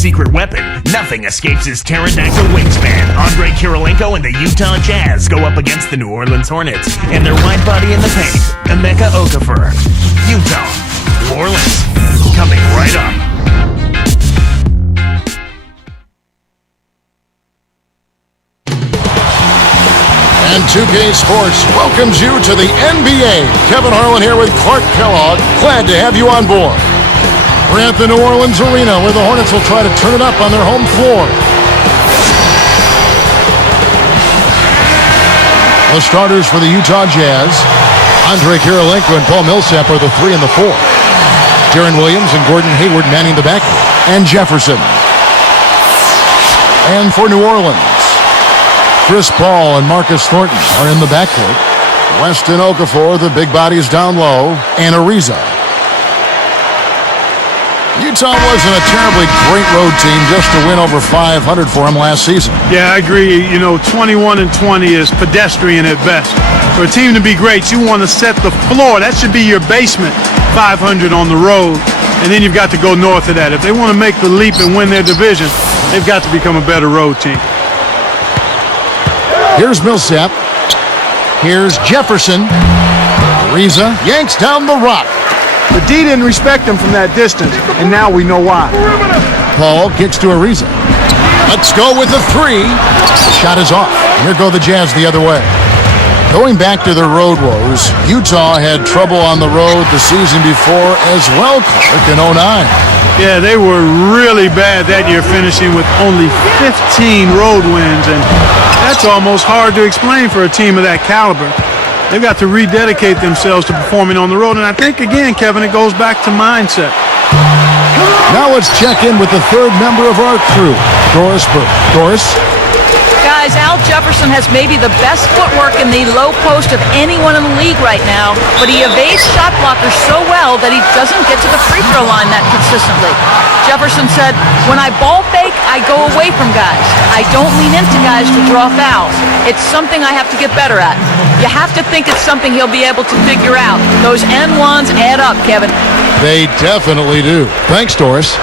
secret weapon, nothing escapes his pterodactyl wingspan. Andre Kirilenko and the Utah Jazz go up against the New Orleans Hornets and their wide body in the paint, Emeka Okafor. Utah, New Orleans, coming right up. And 2K Sports welcomes you to the NBA. Kevin Harlan here with Clark Kellogg. Glad to have you on board. We're at the New Orleans Arena where the Hornets will try to turn it up on their home floor. The starters for the Utah Jazz, Andre Kirilenko and Paul Millsap are the 3 and the 4. Deron Williams and Gordon Hayward manning the backcourt. And Jefferson. And for New Orleans, Chris Paul and Marcus Thornton are in the backcourt. Weston Okafor, the big bodies down low, and Ariza. Utah wasn't a terribly great road team just to win over 500 for them last season. Yeah, I agree. 21-20 is pedestrian at best. For a team to be great, you want to set the floor. That should be your basement, 500 on the road. And then you've got to go north of that. If they want to make the leap and win their division, they've got to become a better road team. Here's Millsap. Here's Jefferson. Ariza yanks down the rock. The D didn't respect him from that distance, and now we know why. Paul kicks to Ariza. Let's go with the 3. The shot is off. Here go the Jazz the other way. Going back to their road woes, Utah had trouble on the road the season before as well, Clark, in 09. Yeah, they were really bad that year, finishing with only 15 road wins, and that's almost hard to explain for a team of that caliber. They've got to rededicate themselves to performing on the road, and I think, again, Kevin, it goes back to mindset. Now let's check in with the third member of our crew, Doris Burke. Doris? Guys, Al Jefferson has maybe the best footwork in the low post of anyone in the league right now, but he evades shot blockers so well that he doesn't get to the free throw line that consistently. Jefferson said, "When I ball fake, I go away from guys. I don't lean into guys to draw fouls. It's something I have to get better at." You have to think it's something he'll be able to figure out. Those N1s add up, Kevin. They definitely do. Thanks, Doris.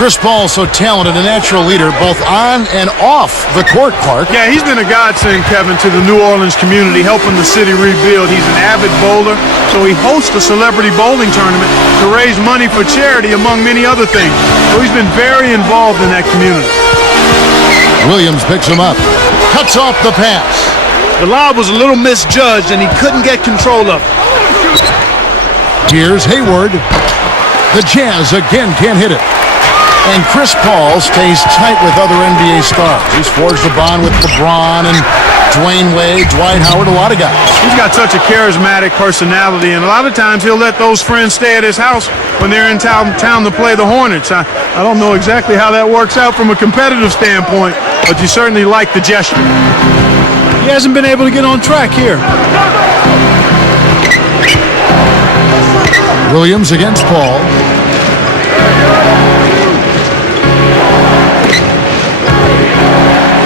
Chris Paul, so talented, a natural leader, both on and off the court, Clark. Yeah, he's been a godsend, Kevin, to the New Orleans community, helping the city rebuild. He's an avid bowler, so he hosts a celebrity bowling tournament to raise money for charity, among many other things. So he's been very involved in that community. Williams picks him up, cuts off the pass. The lob was a little misjudged, and he couldn't get control of it. Here's Hayward. The Jazz again can't hit it. And Chris Paul stays tight with other NBA stars. He's forged a bond with LeBron and Dwayne Wade, Dwight Howard, a lot of guys. He's got such a charismatic personality, and a lot of times he'll let those friends stay at his house when they're in town to play the Hornets. I don't know exactly how that works out from a competitive standpoint, but you certainly like the gesture. He hasn't been able to get on track here. Williams against Paul.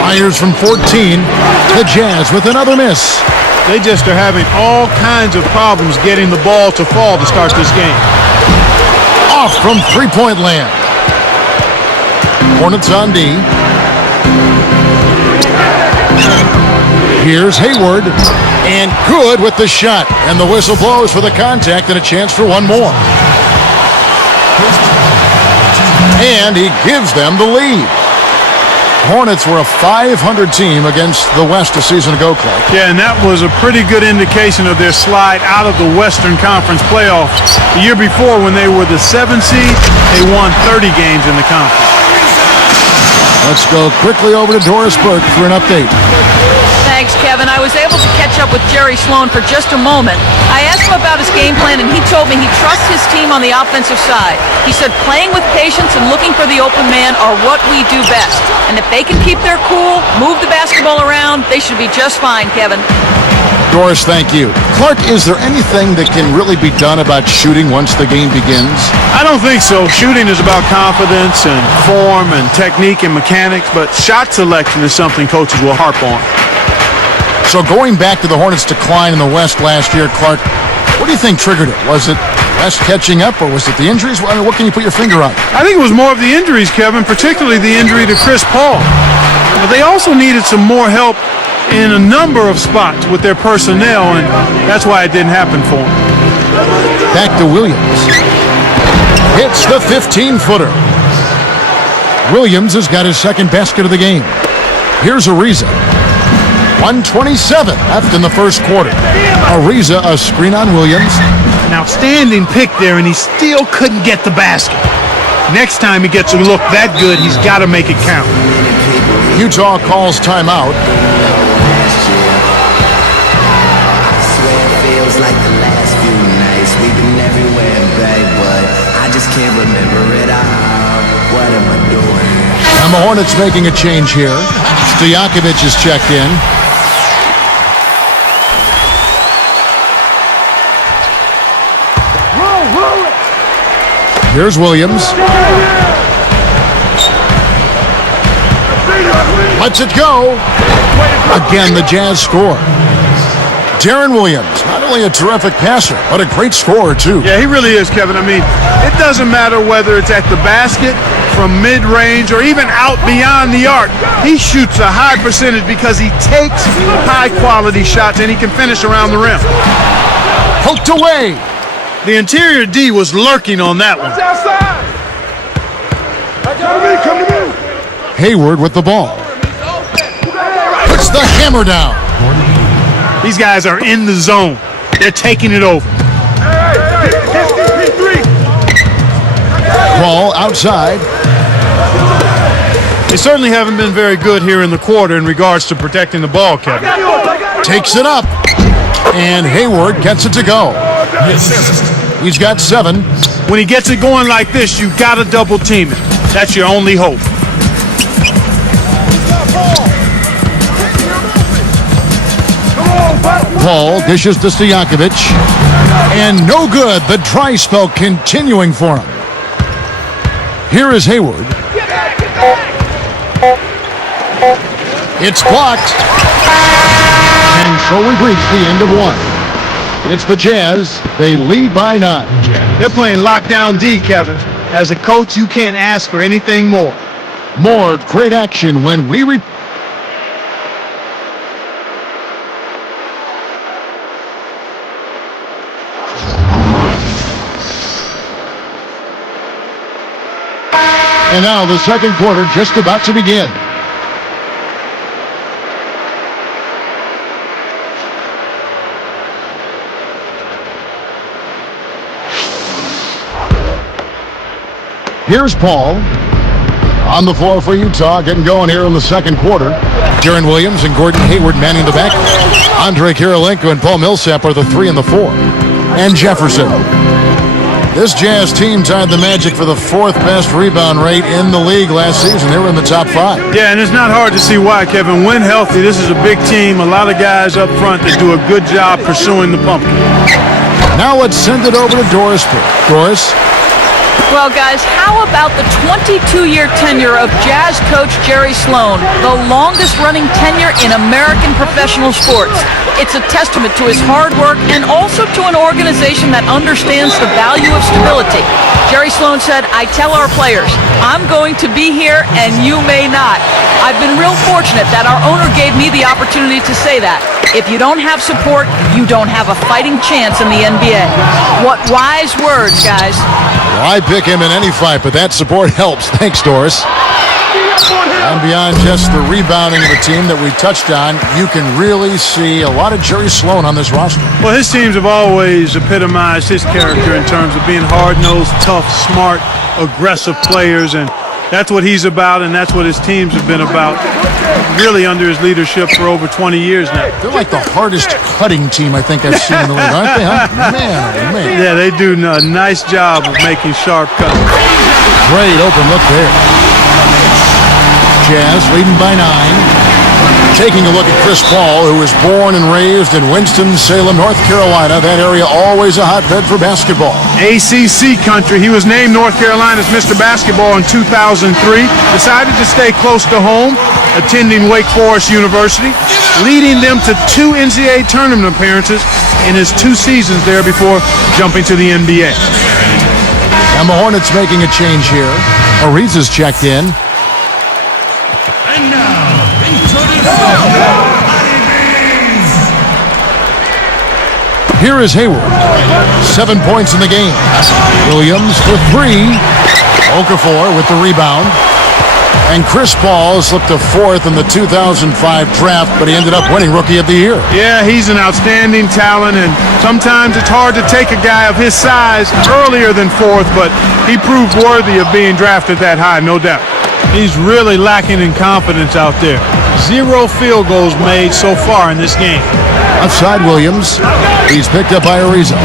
Myers from 14. The Jazz with another miss. They just are having all kinds of problems getting the ball to fall to start this game. Off from three-point land. Hornets on D. Here's Hayward. And good with the shot. And the whistle blows for the contact and a chance for one more. And he gives them the lead. Hornets were a 500 team against the West a season ago, Clark. Yeah, and that was a pretty good indication of their slide out of the Western Conference playoffs. The year before, when they were the 7th seed, they won 30 games in the conference. Let's go quickly over to Doris Burke for an update. Thanks, Kevin. I was able to catch up with Jerry Sloan for just a moment. I asked him about his game plan, and he told me he trusts his team on the offensive side. He said playing with patience and looking for the open man are what we do best. And if they can keep their cool, move the basketball around, they should be just fine, Kevin. Doris, thank you. Clark, is there anything that can really be done about shooting once the game begins? I don't think so. Shooting is about confidence and form and technique and mechanics, but shot selection is something coaches will harp on. So going back to the Hornets' decline in the West last year, Clark, what do you think triggered it? Was it West catching up, or was it the injuries? I mean, what can you put your finger on? I think it was more of the injuries, Kevin, particularly the injury to Chris Paul. But they also needed some more help in a number of spots with their personnel, and that's why it didn't happen for them. Back to Williams. Hits the 15-footer. Williams has got his second basket of the game. Here's Ariza. 1:27 left in the first quarter. Ariza, a screen on Williams. An outstanding pick there, and he still couldn't get the basket. Next time he gets a look that good, he's got to make it count. Utah calls timeout. Feels like the last few nights we've been everywhere, babe, but I just can't remember it all. What am I doing? And the Hornets making a change here. Stojakovic is checked in. Here's Williams. Lets it go. Again, the Jazz score. Darren Williams, not only a terrific passer, but a great scorer, too. Yeah, he really is, Kevin. I mean, it doesn't matter whether it's at the basket, from mid-range, or even out beyond the arc. He shoots a high percentage because he takes high-quality shots, and he can finish around the rim. Poked away. The interior D was lurking on that one. Hayward with the ball. Puts the hammer down. These guys are in the zone. They're taking it over. Ball outside. They certainly haven't been very good here in the quarter in regards to protecting the ball, Kevin. Takes it up. And Hayward gets it to go. He's got 7. When he gets it going like this, you got to double team it. That's your only hope. Paul dishes to Stojakovic. And no good. The dry spell continuing for him. Here is Hayward. It's blocked. And so we've reached the end of one. It's the Jazz. They lead by 9. They're playing lockdown D, Kevin. As a coach, you can't ask for anything more. More great action when we And now the second quarter just about to begin. Here's Paul on the floor for Utah, getting going here in the second quarter. Darren Williams and Gordon Hayward manning the back. Andre Kirilenko and Paul Millsap are the 3 and the 4. And Jefferson. This Jazz team tied the Magic for the 4th best rebound rate in the league last season. They were in the top 5. Yeah, and it's not hard to see why, Kevin. When healthy, this is a big team. A lot of guys up front that do a good job pursuing the pumpkin. Now let's send it over to Doris. Doris. Well, guys, how about the 22-year tenure of Jazz coach Jerry Sloan, the longest-running tenure in American professional sports? It's a testament to his hard work and also to an organization that understands the value of stability. Jerry Sloan said, "I tell our players, I'm going to be here and you may not." I've been real fortunate that our owner gave me the opportunity to say that. If you don't have support, you don't have a fighting chance in the NBA. What wise words, guys. Well, I pick him in any fight, but that support helps. Thanks, Doris. And beyond just the rebounding of the team that we touched on, you can really see a lot of Jerry Sloan on this roster. Well, his teams have always epitomized his character in terms of being hard-nosed, tough, smart, aggressive players, and that's what he's about, and that's what his teams have been about, really under his leadership for over 20 years now. They're like the hardest cutting team I think I've seen in the league, aren't they, huh? Man, oh man. Yeah, they do a nice job of making sharp cuts. Great open look there. Jazz leading by 9. Taking a look at Chris Paul, who was born and raised in Winston-Salem, North Carolina. That area always a hotbed for basketball. ACC country. He was named North Carolina's Mr. Basketball in 2003. Decided to stay close to home, attending Wake Forest University. leading them to 2 NCAA tournament appearances in his 2 seasons there before jumping to the NBA. And the Hornets making a change here. Ariza's checked in. And now, introducing Here is Hayward. 7 points in the game. Williams for 3. Okafor with the rebound. And Chris Paul slipped to 4th in the 2005 draft, but he ended up winning Rookie of the Year. Yeah, he's an outstanding talent, and sometimes it's hard to take a guy of his size earlier than 4th, but he proved worthy of being drafted that high, no doubt. He's really lacking in confidence out there. 0 field goals made so far in this game. Outside Williams. He's picked up by Ariza.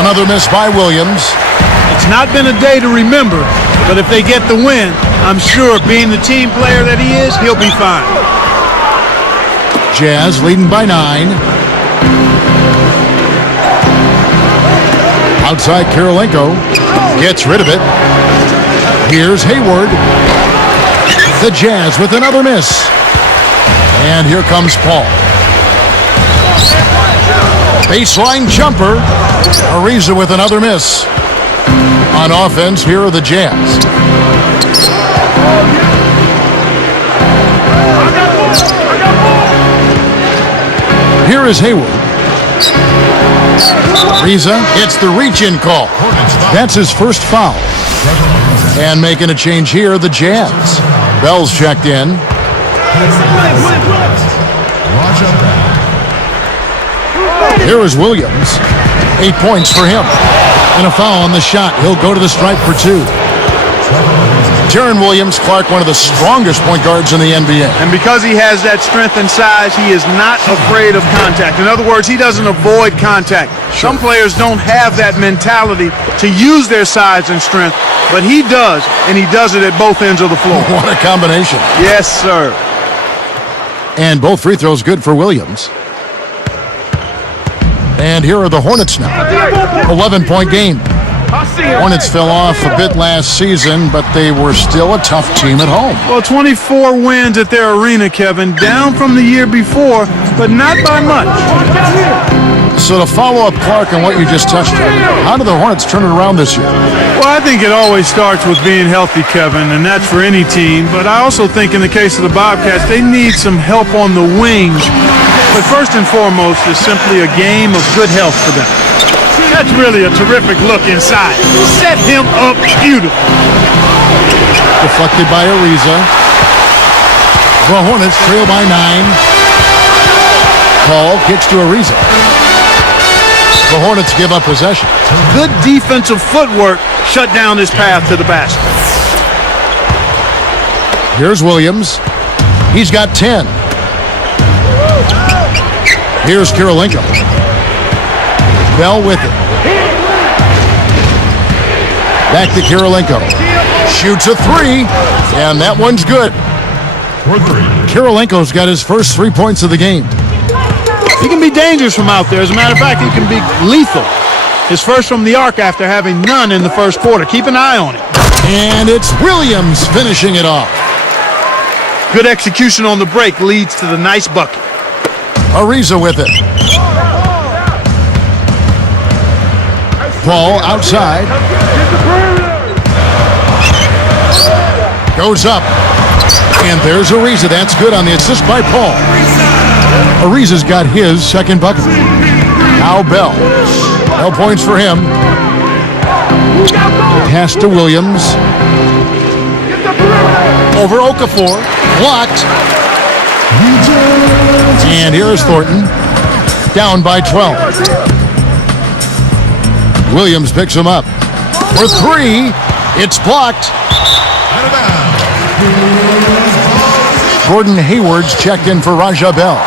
Another miss by Williams. It's not been a day to remember, but if they get the win, I'm sure being the team player that he is, he'll be fine. Jazz leading by 9. Outside Kirilenko. Gets rid of it. Here's Hayward. The Jazz with another miss. And here comes Paul. Baseline jumper. Ariza with another miss. On offense, here are the Jazz. Here is Hayward. Ariza gets the reach-in call. That's his first foul. And making a change here, the Jazz. Bell's checked in. Here is Williams. 8 points for him. And a foul on the shot. He'll go to the stripe for 2. Jaron Williams, Clark, one of the strongest point guards in the NBA. And because he has that strength and size, he is not afraid of contact. In other words, he doesn't avoid contact. Some players don't have that mentality to use their size and strength, but he does, and he does it at both ends of the floor. What a combination. Yes, sir. And both free throws good for Williams. And here are the Hornets now. 11-point game. Hornets fell off a bit last season, but they were still a tough team at home. Well, 24 wins at their arena, Kevin, down from the year before, but not by much. So to follow up, Clark, on what you just touched on, how do the Hornets turn it around this year? Well, I think it always starts with being healthy, Kevin, and that's for any team. But I also think in the case of the Bobcats, they need some help on the wings. But first and foremost is simply a game of good health for them. That's really a terrific look inside. Set him up beautiful. Deflected by Ariza. The Hornets trail by 9. Paul kicks to Ariza. The Hornets give up possession. Good defensive footwork shut down his path to the basket. Here's Williams. He's got 10. Here's Kirilenko. Bell with it. Back to Kirilenko. Shoots a 3, and that one's good. Kirilenko's got his first 3 points of the game. He can be dangerous from out there. As a matter of fact, he can be lethal. His first from the arc after having none in the first quarter. Keep an eye on it. And it's Williams finishing it off. Good execution on the break leads to the nice bucket. Ariza with it. Paul outside. Goes up. And there's Ariza. That's good on the assist by Paul. Ariza's got his second bucket. Now Bell. No points for him. Pass to Williams. Over Okafor. Blocked. And here's Thornton. Down by 12. Williams picks him up. For 3. It's blocked. Gordon Hayward's checked in for Raja Bell.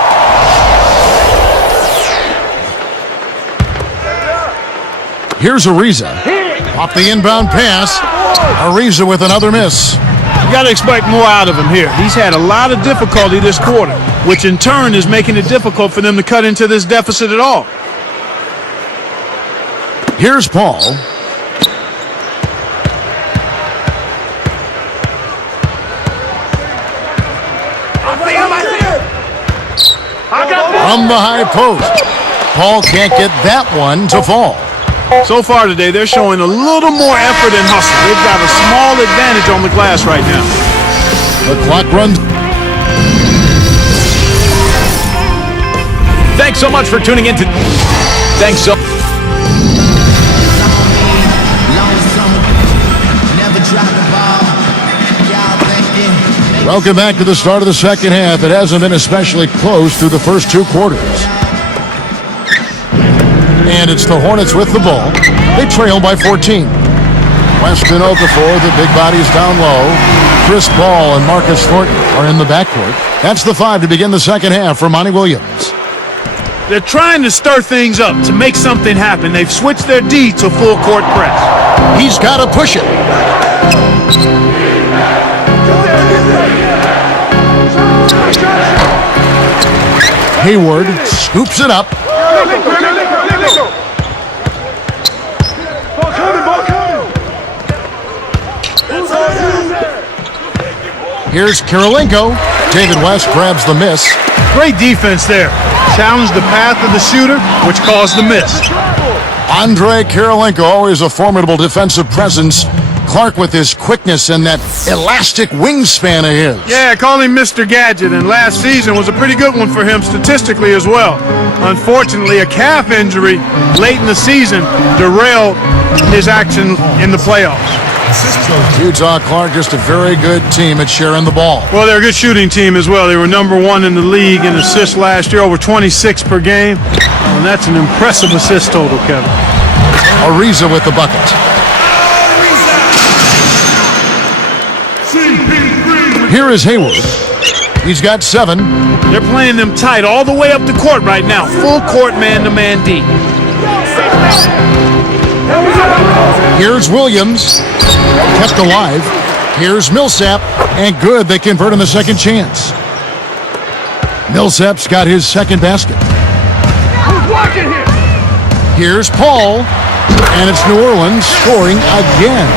Here's Ariza. Off the inbound pass. Ariza with another miss. You got to expect more out of him here. He's had a lot of difficulty this quarter, which in turn is making it difficult for them to cut into this deficit at all. Here's Paul. from the high post. Paul can't get that one to fall. So far today, they're showing a little more effort and hustle. They've got a small advantage on the glass right now. The clock runs. Thanks so much for tuning in to... Thanks so... Welcome back to the start of the second half. It hasn't been especially close through the first two quarters. And it's the Hornets with the ball. They trail by 14. Weston Okafor, the big bodies down low. Chris Paul and Marcus Thornton are in the backcourt. That's the five to begin the second half for Monty Williams. They're trying to stir things up to make something happen. They've switched their D to full court press. He's got to push it. Hayward scoops it up. Here's Kirilenko. David West grabs the miss. Great defense there. Challenged the path of the shooter, which caused the miss. Andre Kirilenko, always a formidable defensive presence. Clark with his quickness and that elastic wingspan of his. Yeah, call him Mr. Gadget, and last season was a pretty good one for him statistically as well. Unfortunately, a calf injury late in the season derailed his action in the playoffs. Utah Clark, just a very good team at sharing the ball. Well, they're a good shooting team as well. They were number one in the league in assists last year, over 26 per game. And that's an impressive assist total, Kevin. Ariza with the bucket. Here is Hayward. He's got 7. They're playing them tight all the way up the court right now. Full court man-to-man D. Here's Williams. Kept alive. Here's Millsap. And good, they convert on the second chance. Millsap's got his second basket. Here's Paul. And it's New Orleans scoring again.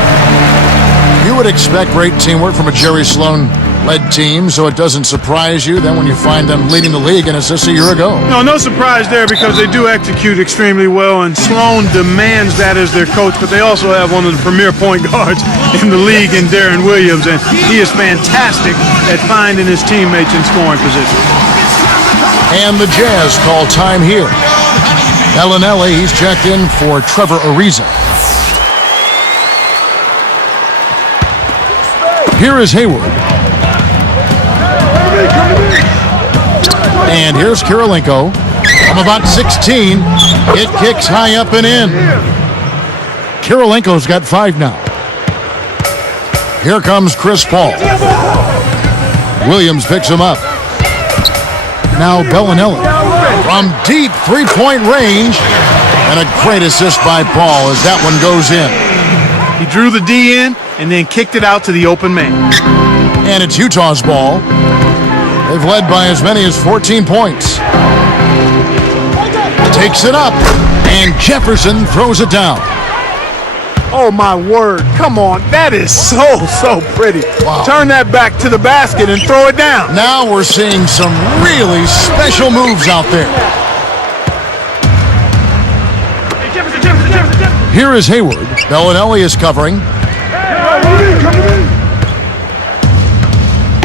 You would expect great teamwork from a Jerry Sloan-led team, so it doesn't surprise you then when you find them leading the league in assists a year ago. No surprise there because they do execute extremely well, and Sloan demands that as their coach, but they also have one of the premier point guards in the league in Darren Williams, and he is fantastic at finding his teammates in scoring position. And the Jazz call time here. Bellinelli, he's checked in for Trevor Ariza. Here is Hayward. And here's Kirilenko. From about 16, it kicks high up and in. Kirilenko's got 5 now. Here comes Chris Paul. Williams picks him up. Now Bellinelli from deep three-point range. And a great assist by Paul as that one goes in. He drew the D in and then kicked it out to the open man. And it's Utah's ball. They've led by as many as 14 points. Takes it up, and Jefferson throws it down. Oh, my word. Come on. That is so pretty. Wow. Turn that back to the basket and throw it down. Now we're seeing some really special moves out there. Here is Hayward. Bellinelli is covering.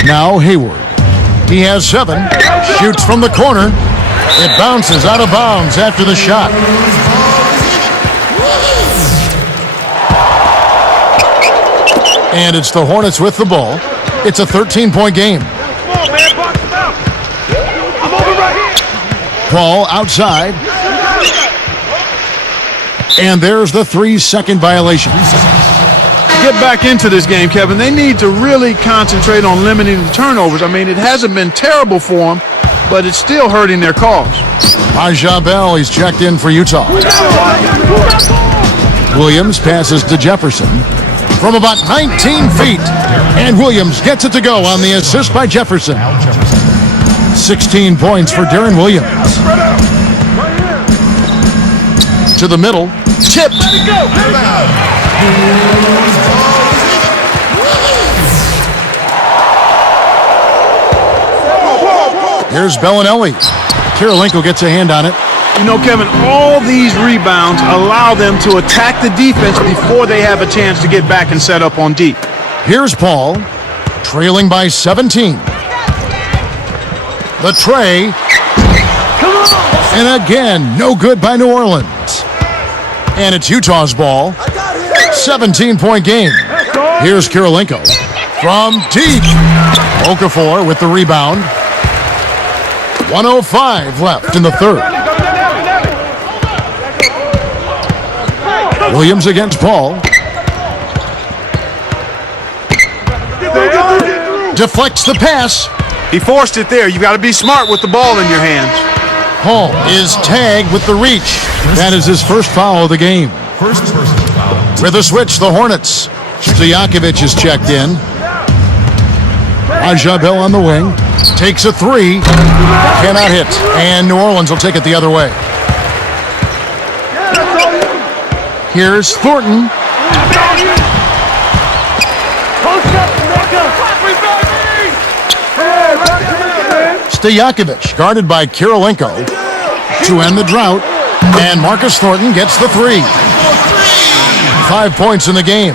Now Hayward. He has 7. Shoots from the corner. It bounces out of bounds after the shot. And it's the Hornets with the ball. It's a 13-point game. Paul outside. And there's the 3-second violation. Get back into this game, Kevin. They need to really concentrate on limiting the turnovers. I mean, it hasn't been terrible for them, but it's still hurting their cause. Aja Bell, he's checked in for Utah. Williams passes to Jefferson from about 19 feet. And Williams gets it to go on the assist by Jefferson. 16 points for Darren Williams. To the middle. Tipped. Here's Bellinelli. Kirilenko gets a hand on it. You know, Kevin, all these rebounds allow them to attack the defense before they have a chance to get back and set up on deep. Here's Paul, trailing by 17. The tray. And again, no good by New Orleans. And it's Utah's ball. 17-point game. Here's Kirilenko from deep. Okafor with the rebound. 1:05 left in the third. Williams against Paul. Deflects the pass. He forced it there. You got to be smart with the ball in your hands. Paul is tagged with the reach. That is his first foul of the game. First personal foul. With a switch, the Hornets. Stojakovic is checked in. Ajabel on the wing. Takes a three. Cannot hit. And New Orleans will take it the other way. Here's Thornton. Stojakovic guarded by Kirilenko to end the drought. And Marcus Thornton gets the three. 5 points in the game.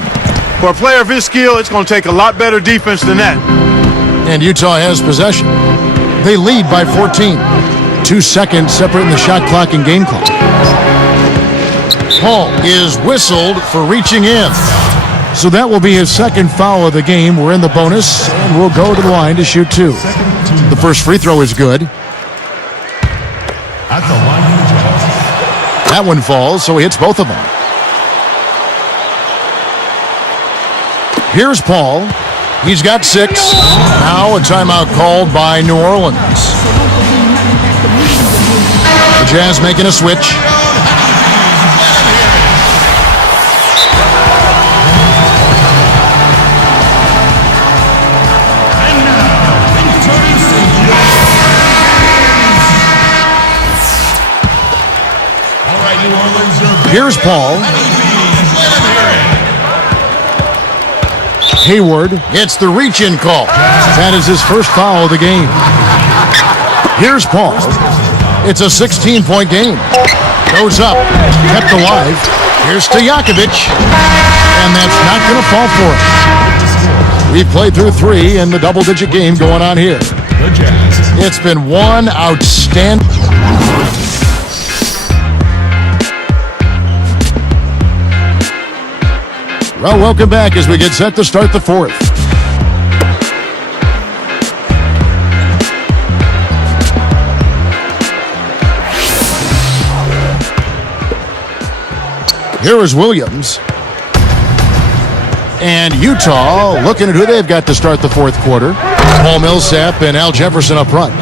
For a player of his skill, it's going to take a lot better defense than that. And Utah has possession. They lead by 14. 2 seconds separating the shot clock and game clock. Paul is whistled for reaching in. So that will be his second foul of the game. We're in the bonus, and we'll go to the line to shoot two. The first free throw is good. At the line of the Jazz. That one falls, so he hits both of them. Here's Paul. He's got 6. Now a timeout called by New Orleans. The Jazz making a switch. Here's Paul. Hayward gets the reach-in call. That is his first foul of the game. Here's Paul. It's a 16-point game. Goes up, kept alive. Here's Stojakovic. And that's not going to fall for him. We've played through 3 in the double-digit game going on here. It's been one outstanding... Well, welcome back as we get set to start the fourth. Here is Williams. And Utah looking at who they've got to start the fourth quarter. Paul Millsap and Al Jefferson up front.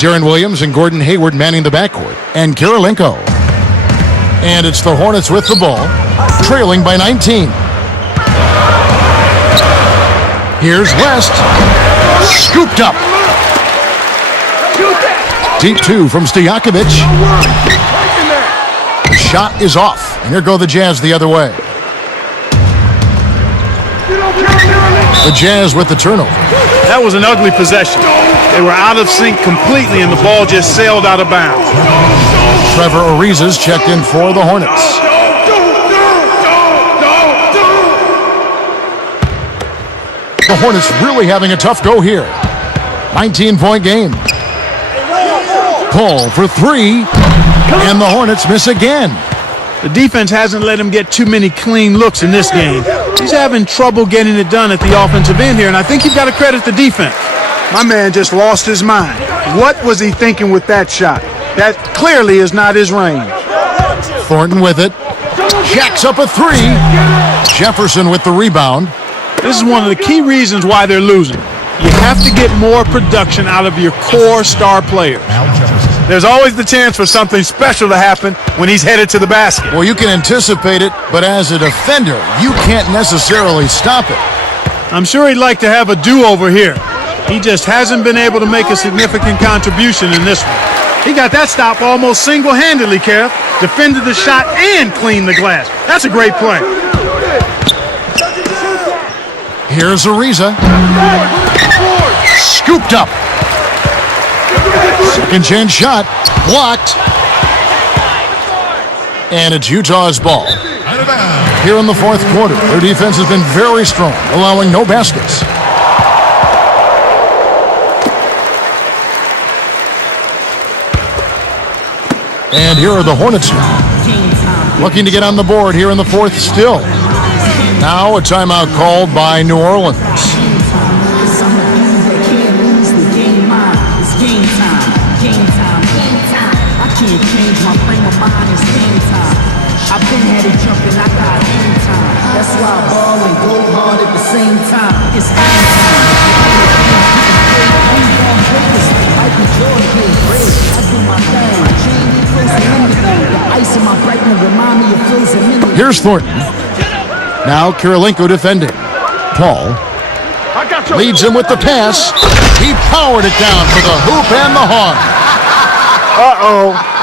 Deron Williams and Gordon Hayward manning the backcourt. And Kirilenko. And it's the Hornets with the ball, trailing by 19. Here's West. Scooped up. Deep 2 from Stojakovic. The shot is off. And here go the Jazz the other way. The Jazz with the turnover. That was an ugly possession. They were out of sync completely, and the ball just sailed out of bounds. Trevor Ariza's checked in for the Hornets. The Hornets really having a tough go here. 19-point game. Paul for 3. And the Hornets miss again. The defense hasn't let him get too many clean looks in this game. He's having trouble getting it done at the offensive end here, and I think you've got to credit the defense. My man just lost his mind. What was he thinking with that shot? That clearly is not his range. Thornton with it. Jacks up a 3. Jefferson with the rebound. This is one of the key reasons why they're losing. You have to get more production out of your core star players. There's always the chance for something special to happen when he's headed to the basket. Well, you can anticipate it, but as a defender, you can't necessarily stop it. I'm sure he'd like to have a do-over here. He just hasn't been able to make a significant contribution in this one. He got that stop almost single-handedly, Kev. Defended the shot and cleaned the glass. That's a great play. Here's Ariza. Scooped up. Second chance shot. Blocked. And it's Utah's ball. Out of bounds. Here in the fourth quarter, their defense has been very strong, allowing no baskets. And here are the Hornets now, looking to get on the board here in the fourth still. Now a timeout called by New Orleans. I've been had it jumping, I got game time. That's why I ball and go hard at the same time. It's game time. Michael Jordan getting great. I do my thing. My chain close to anything. The ice in my breakman remind me of Phil's and Minnie. Here's Thornton. Now Kirilenko defending. Paul leads him with the pass. He powered it down for the hoop and the hog.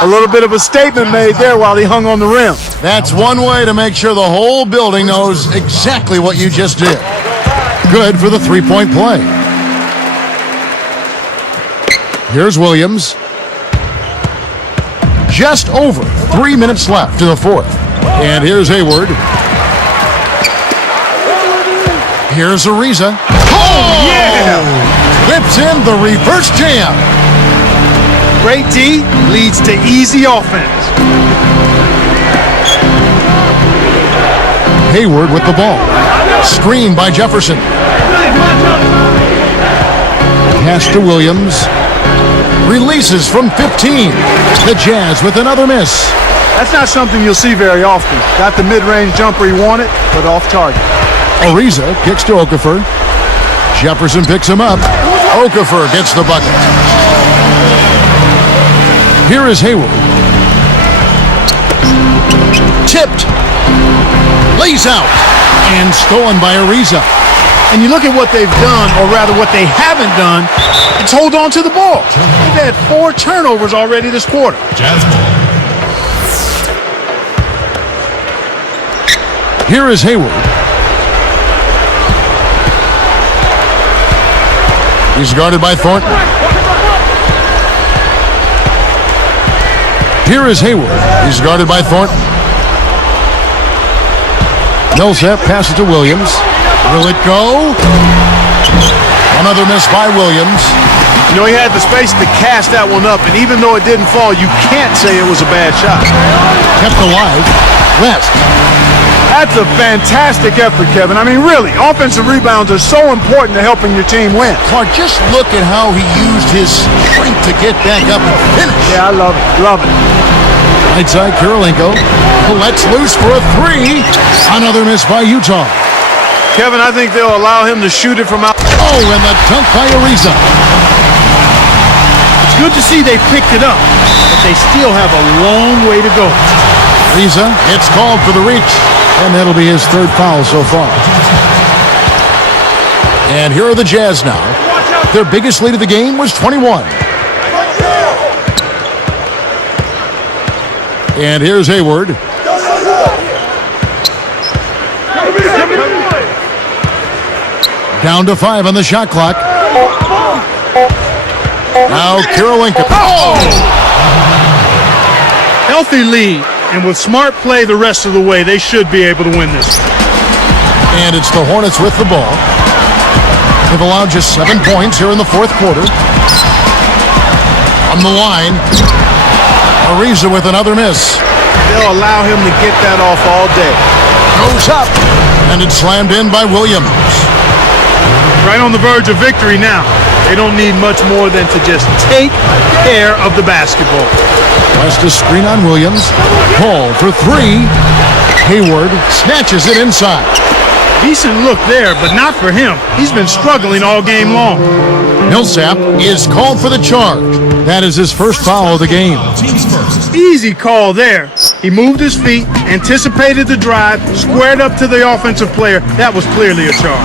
A little bit of a statement made there while he hung on the rim. That's one way to make sure the whole building knows exactly what you just did. Good for the three-point play. Here's Williams. Just over 3 minutes left to the fourth. And here's Hayward. Here's Ariza. Oh, yeah! Whips in the reverse jam. Great D leads to easy offense. Hayward with the ball. Screen by Jefferson. Pass to Williams. Releases from 15. The Jazz with another miss. That's not something you'll see very often. Got the mid-range jumper he wanted, but off target. Ariza kicks to Okafor. Jefferson picks him up. Okafor gets the bucket. Here is Hayward. Tipped. Lays out. And stolen by Ariza. And you look at what they've done, or rather what they haven't done, it's hold on to the ball. They've had 4 turnovers already this quarter. Jazz ball. Here is Hayward. He's guarded by Thornton. Here is Hayward. He's guarded by Thornton. Millsap passes to Williams. Will it go? Another miss by Williams. You know, he had the space to cast that one up, and even though it didn't fall, you can't say it was a bad shot. Kept alive. West. That's a fantastic effort, Kevin. I mean, really, offensive rebounds are so important to helping your team win. Clark, just look at how he used his strength to get back up and finish. Yeah, I love it. Love it. Right side, Kirilenko lets loose for a three. Another miss by Utah. Kevin, I think they'll allow him to shoot it from out. Oh, and the dunk by Ariza. It's good to see they picked it up, but they still have a long way to go. Ariza gets called for the reach, and that'll be his third foul so far. And here are the Jazz now. Their biggest lead of the game was 21. And here's Hayward. Down to 5 on the shot clock. Now Kirilenko. Oh! Healthy lead, and with smart play the rest of the way, they should be able to win this. And it's the Hornets with the ball. They've allowed just 7 points here in the fourth quarter. On the line, Ariza with another miss. They'll allow him to get that off all day. Goes up, and it's slammed in by Williams. Right on the verge of victory now. They don't need much more than to just take care of the basketball. West a screen on Williams. Paul for 3. Hayward snatches it inside. Decent look there, but not for him. He's been struggling all game long. Millsap is called for the charge. That is his first foul of the game. Teams first. Easy call there. He moved his feet, anticipated the drive, squared up to the offensive player. That was clearly a charge.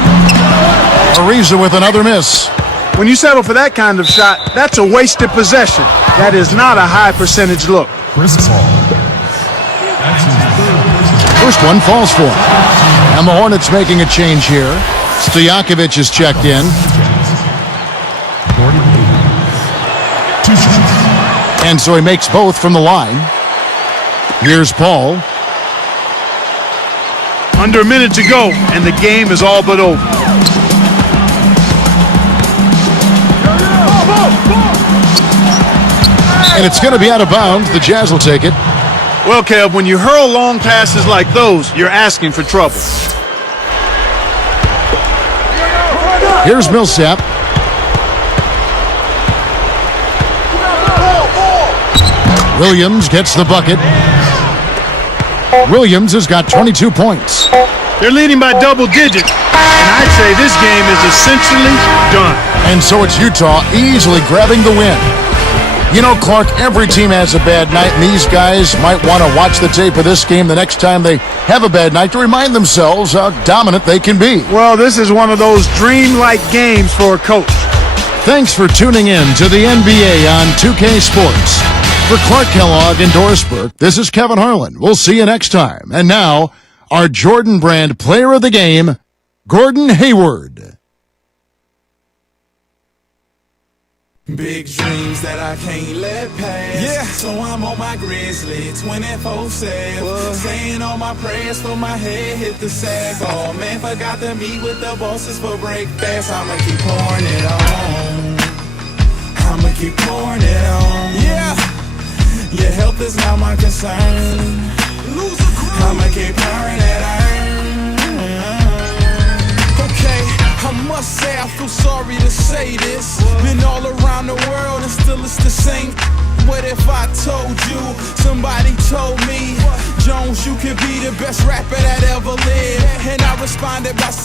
Ariza with another miss. When you settle for that kind of shot, that's a wasted possession. That is not a high percentage look. Chris Paul. That's his third personal. First one falls for him. And the Hornets making a change here. Stojakovic is checked in. Gordon Hayward. 2 shots. And so he makes both from the line. Here's Paul. Under a minute to go, and the game is all but over. And it's going to be out of bounds. The Jazz will take it. Well, Kev, when you hurl long passes like those, you're asking for trouble. Here's Millsap. Williams gets the bucket. Williams has got 22 points. They're leading by double digits, and I'd say this game is essentially done. And so it's Utah easily grabbing the win. You know, Clark, every team has a bad night, and these guys might want to watch the tape of this game the next time they have a bad night to remind themselves how dominant they can be. Well, this is one of those dreamlike games for a coach. Thanks for tuning in to the NBA on 2K Sports. For Clark Kellogg and Doris Burke, this is Kevin Harlan. We'll see you next time. And now, our Jordan Brand Player of the Game, Gordon Hayward. Big dreams that I can't let pass. Yeah. So I'm on my grizzly 24/7. Saying all my prayers for my head hit the sack. Oh man, forgot to meet with the bosses for breakfast. I'ma keep pouring it on. I'ma keep pouring it on. Yeah. Your health is not my concern. I'ma keep pouring it on. Okay, I must say I feel sorry to say this. Been all around the world and still it's the same. What if I told you, somebody told me, Jones, you could be the best rapper that ever lived? And I responded by saying